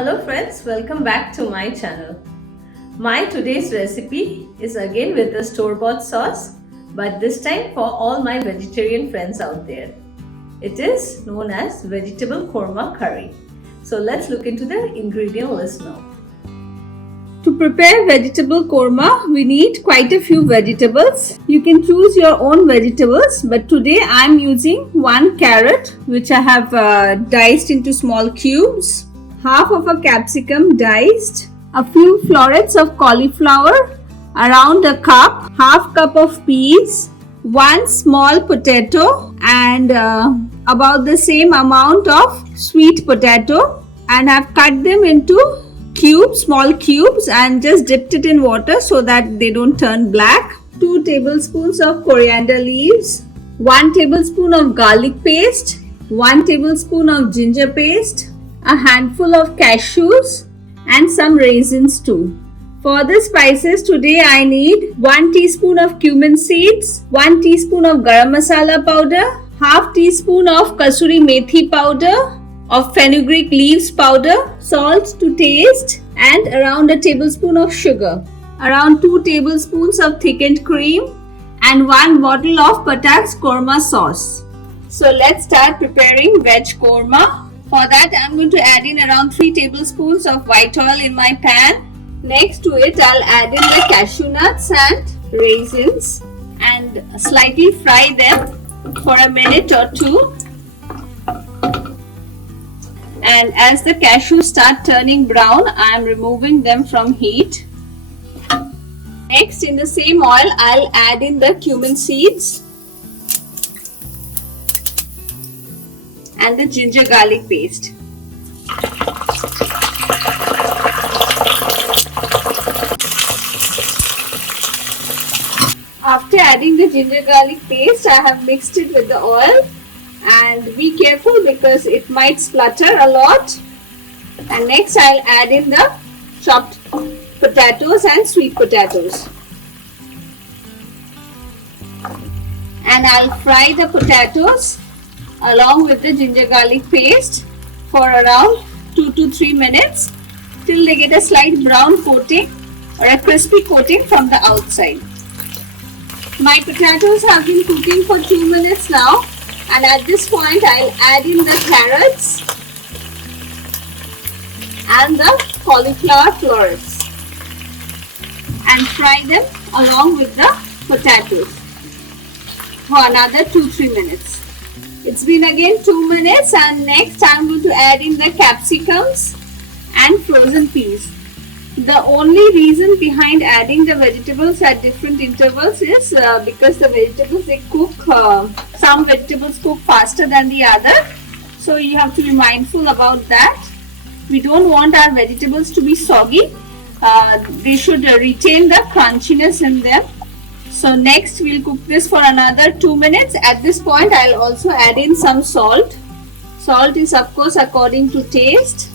Hello friends, welcome back to my channel. My today's recipe is again with a store-bought sauce, but this time for all my vegetarian friends out there. It is known as Vegetable Korma Curry. So let's look into the ingredient list now. To prepare vegetable korma, we need quite a few vegetables. You can choose your own vegetables, but today I am using 1 carrot which I have diced into small cubes, half of a capsicum diced, a few florets of cauliflower, around a cup, half cup of peas, 1 small potato and about the same amount of sweet potato, and I've cut them into small cubes and just dipped it in water so that they don't turn black. 2 tablespoons of coriander leaves, 1 tablespoon of garlic paste, 1 tablespoon of ginger paste, a handful of cashews and some raisins too. For the spices today I need 1 teaspoon of cumin seeds, 1 teaspoon of garam masala powder, half teaspoon of kasuri methi powder, of fenugreek leaves powder, salt to taste, and around a tablespoon of sugar, around 2 tablespoons of thickened cream, and 1 bottle of Patak's korma sauce. So let's start preparing veg korma. For that I'm going to add in around 3 tablespoons of white oil in my pan. Next to it I'll add in the cashew nuts and raisins and slightly fry them for a minute or two. And as the cashews start turning brown, I am removing them from heat. Next, in the same oil, I'll add in the cumin seeds and the ginger garlic paste. After adding the ginger garlic paste, I have mixed it with the oil. And be careful because it might splutter a lot. And next I'll add in the chopped potatoes and sweet potatoes. And I'll fry the potatoes along with the ginger garlic paste for around 2 to 3 minutes till they get a slight brown coating or a crispy coating from the outside. My potatoes have been cooking for 2 minutes now. And at this point, I'll add in the carrots and the cauliflower florets and fry them along with the potatoes for another 2-3 minutes. It's been again 2 minutes, and next I'm going to add in the capsicums and frozen peas. The only reason behind adding the vegetables at different intervals is because the vegetables they cook, some vegetables cook faster than the other. So you have to be mindful about that. We don't want our vegetables to be soggy. They should retain the crunchiness in them. So next we'll cook this for another 2 minutes. At this point I'll also add in some salt. Salt is of course according to taste.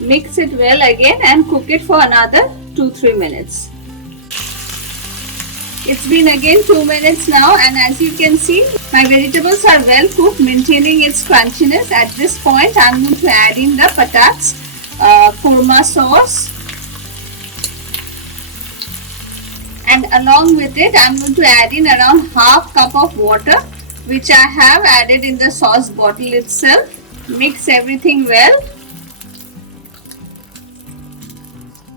Mix it well again and cook it for another 2-3 minutes. It's been again 2 minutes now, and as you can see my vegetables are well cooked, maintaining its crunchiness. At this point I'm going to add in the Patak's korma sauce, and along with it I'm going to add in around half cup of water which I have added in the sauce bottle itself. Mix everything well.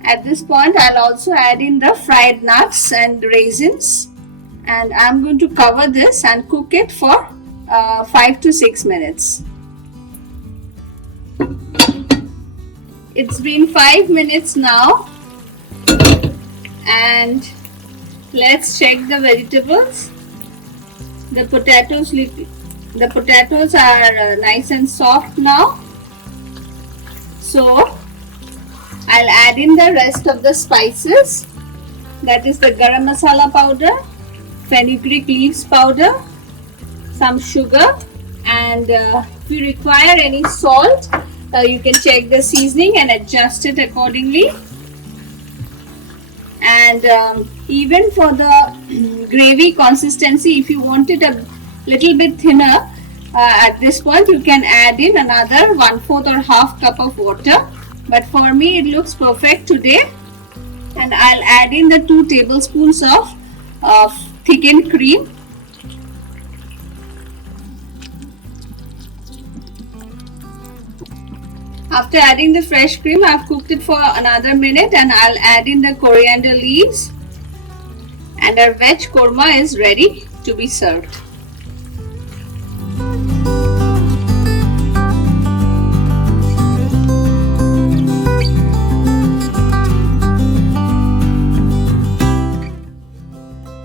At this point I'll also add in the fried nuts and raisins, and I'm going to cover this and cook it for 5 to 6 minutes. It's been 5 minutes now, and let's check the vegetables. The potatoes are nice and soft now. So I'll add in the rest of the spices, that is the garam masala powder, fenugreek leaves powder, some sugar, and if you require any salt, you can check the seasoning and adjust it accordingly. And even for the gravy consistency, if you want it a little bit thinner, At this point you can add in another 1/4 or half cup of water, but for me it looks perfect today. And I'll add in the 2 tablespoons of thickened cream. After adding the fresh cream, I've cooked it for another minute, and I'll add in the coriander leaves, and our veg korma is ready to be served.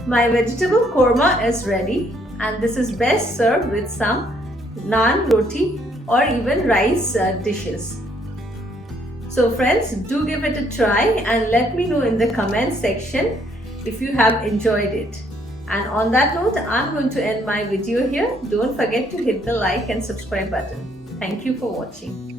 My vegetable korma is ready, and this is best served with some naan, roti or even rice dishes. So friends, do give it a try and let me know in the comment section if you have enjoyed it. And on that note, I'm going to end my video here. Don't forget to hit the like and subscribe button. Thank you for watching.